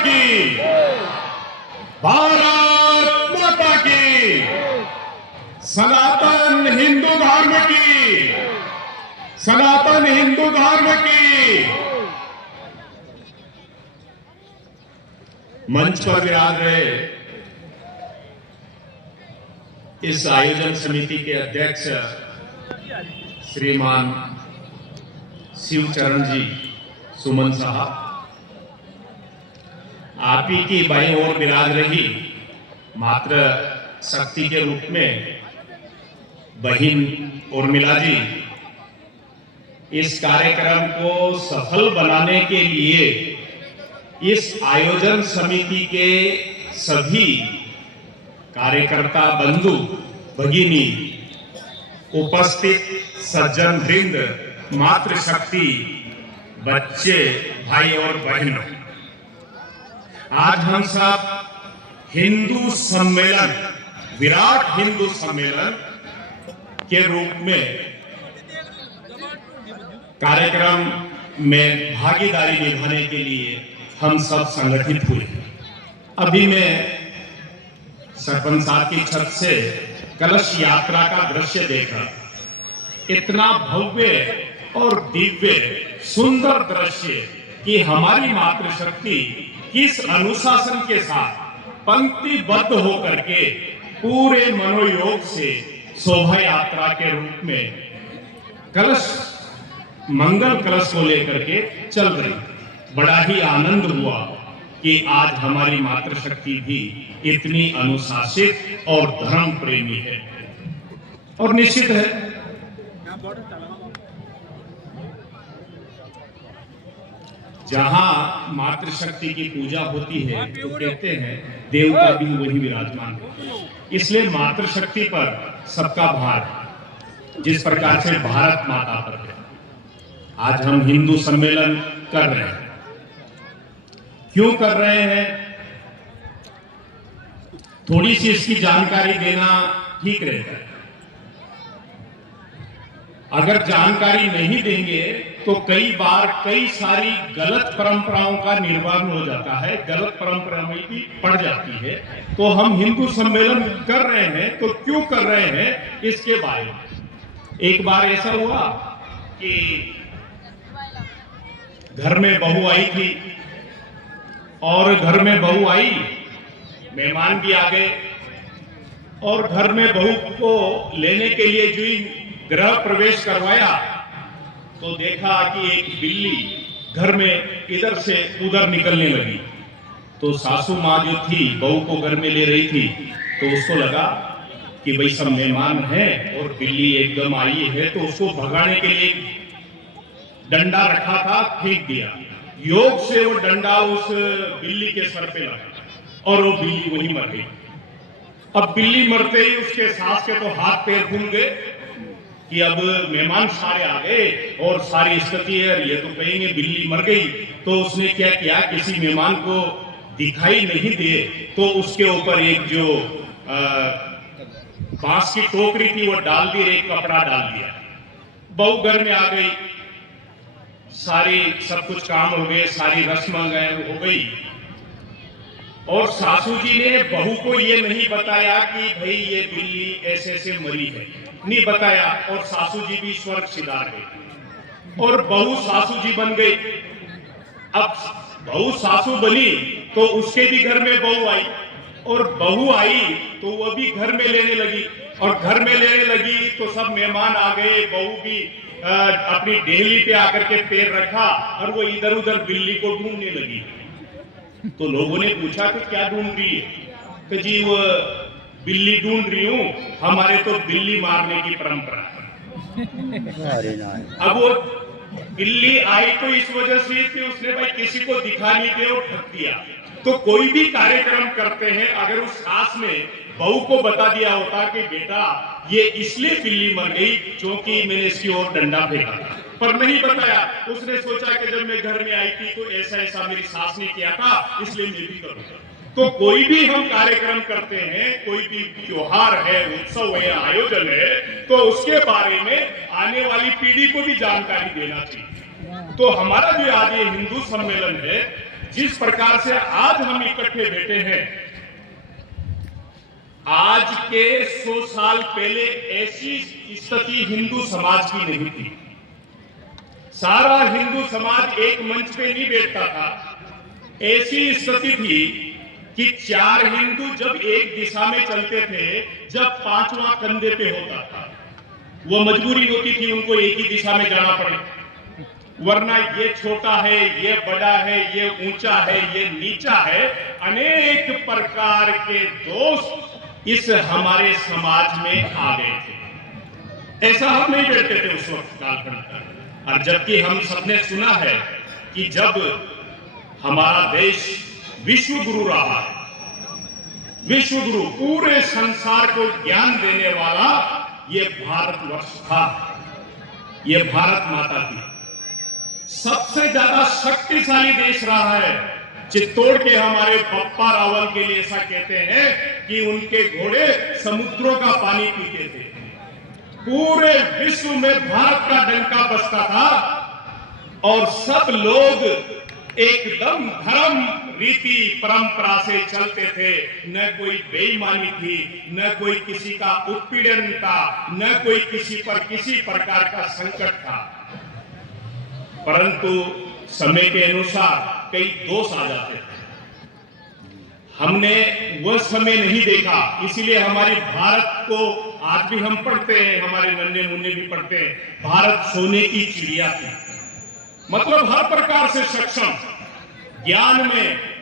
की, भारत माता की, सनातन हिंदू धर्म की, सनातन हिंदू धर्म की। मंच पर विराज रहे इस आयोजन समिति के अध्यक्ष श्रीमान शिवचरण जी सुमन साहब, आप ही की बाईं ओर विराज रही मात्र शक्ति के रूप में बहिन उर्मिला जी, इस कार्यक्रम को सफल बनाने के लिए इस आयोजन समिति के सभी कार्यकर्ता बंधु भगिनी, उपस्थित सज्जन वृंद, मातृशक्ति, बच्चे, भाई और बहनों, आज हम सब हिंदू सम्मेलन, विराट हिंदू सम्मेलन के रूप में कार्यक्रम में भागीदारी निभाने के लिए हम सब संगठित हुए। अभी मैं सरपंच साहब की छत से कलश यात्रा का दृश्य देख रहा, इतना भव्य और दिव्य सुंदर दृश्य कि हमारी मातृशक्ति किस अनुशासन के साथ पंक्तिबद्ध होकर के पूरे मनोयोग से शोभा यात्रा के रूप में कलश, मंगल कलश को लेकर के चल रही। बड़ा ही आनंद हुआ कि आज हमारी मातृशक्ति भी इतनी अनुशासित और धर्म प्रेमी है। और निश्चित है जहां मातृशक्ति की पूजा होती है तो कहते हैं देवता भी वही विराजमान है। इसलिए मातृशक्ति पर सबका भार जिस प्रकार से भारत माता पर है, आज हम हिंदू सम्मेलन कर रहे हैं। क्यों कर रहे हैं, थोड़ी सी इसकी जानकारी देना ठीक रहेगा। अगर जानकारी नहीं देंगे तो कई बार कई सारी गलत परंपराओं का निर्माण हो जाता है, गलत परंपरा में भी पड़ जाती है। तो हम हिंदू सम्मेलन कर रहे हैं तो क्यों कर रहे हैं इसके बारे में। एक बार ऐसा हुआ कि घर में बहू आई थी और घर में बहू आई, मेहमान भी आ गए और घर में बहू को लेने के लिए जो गृह प्रवेश करवाया तो देखा कि एक बिल्ली घर में इधर से उधर निकलने लगी। तो सासू माँ जो थी बहू को घर में ले रही थी तो उसको लगा कि भाई सब मेहमान हैं और बिल्ली एकदम आई है, तो उसको भगाने के लिए डंडा रखा था, फेंक दिया। योग से वो डंडा उस बिल्ली के सर पे लगा और वो बिल्ली वहीं मर गई। अब बिल्ली मरते ही उसके सास के तो हाथ पैर फूल गए कि अब मेहमान सारे आ गए और सारी स्थिति है, ये तो कहेंगे बिल्ली मर गई। तो उसने क्या किया, किसी मेहमान को दिखाई नहीं दे तो उसके ऊपर एक जो बांस की टोकरी थी वो डाल दी, एक कपड़ा डाल दिया। बहू घर में आ गई, सारी सब कुछ काम हो गए, सारी रस्म हो गई और सासू जी ने बहू को ये नहीं बताया कि भाई ये बिल्ली ऐसे ऐसे मरी है, नहीं बताया। और सासू जी भी स्वर्ग सिधार गई और बहू सासू जी बन गई। अब बहू सासू बनी तो उसके भी घर में बहू आई और बहू आई तो वह भी घर में लेने लगी और घर में लेने लगी तो सब मेहमान आ गए। बहू भी अपनी डेहली पे आकर के पैर रखा और वो इधर उधर बिल्ली को ढूंढने लगी। तो लोगों ने पूछा कि क्या ढूंढ रही है, कि जी वो बिल्ली ढूंढ रही हूं, हमारे तो बिल्ली मारने की परंपरा है। अब वो बिल्ली आई तो इस वजह से कि उसने भाई किसी को दिखा नहीं दिया और ठग दिया। तो कोई भी कार्यक्रम करते हैं, अगर उस सास ने बहू को बता दिया होता कि बेटा ये इसलिए बिल्ली मर गई क्योंकि मैंने इसकी ओर डंडा फेंका था, पर नहीं बताया। उसने सोचा कि जब मैं घर में आई थी तो ऐसा ऐसा मेरी सास ने किया था, इसलिए मैं भी करूंगा। तो कोई भी हम कार्यक्रम करते हैं, कोई भी त्योहार है, उत्सव है, आयोजन है, तो उसके बारे में आने वाली पीढ़ी को भी जानकारी देना चाहिए। तो हमारा जो आज ये हिंदू सम्मेलन है जिस प्रकार से आज हम इकट्ठे बैठे हैं, आज के 100 साल पहले ऐसी स्थिति हिंदू समाज की नहीं थी। सारा हिंदू समाज एक मंच पे नहीं बैठता था। ऐसी स्थिति थी कि 4 हिंदू जब एक दिशा में चलते थे, जब 5वां कंधे पे होता था, वो मजबूरी होती थी उनको एक ही दिशा में जाना पड़े, वरना ये छोटा है, ये बड़ा है, ये ऊंचा है, ये नीचा है, अनेक प्रकार के दोष इस हमारे समाज में आ गए थे। ऐसा हम नहीं बैठते थे उस वक्त कालखंड तक। और जबकि हम सबने सुना है कि जब हमारा देश विश्व गुरु रहा, विश्व गुरु पूरे संसार को ज्ञान देने वाला ये भारतवर्ष था, ये भारत माता थी। सबसे ज्यादा शक्तिशाली देश रहा है। चित्तौड़ के हमारे पप्पा रावल के लिए ऐसा कहते हैं कि उनके घोड़े समुद्रों का पानी पीते थे। पूरे विश्व में भारत का डंका बजता था और सब लोग एकदम धर्म रीति परंपरा से चलते थे। न कोई बेईमानी थी, न कोई किसी का उत्पीड़न था, न कोई किसी पर किसी प्रकार का संकट था। परंतु समय के अनुसार कई दोष आ जाते थे। हमने वह समय नहीं देखा, इसीलिए हमारी भारत को आज भी हम पढ़ते हैं, हमारे नन्हे मुन्ने भी पढ़ते हैं, भारत सोने की चिड़िया थी। मतलब हर प्रकार से सक्षम, ज्ञान में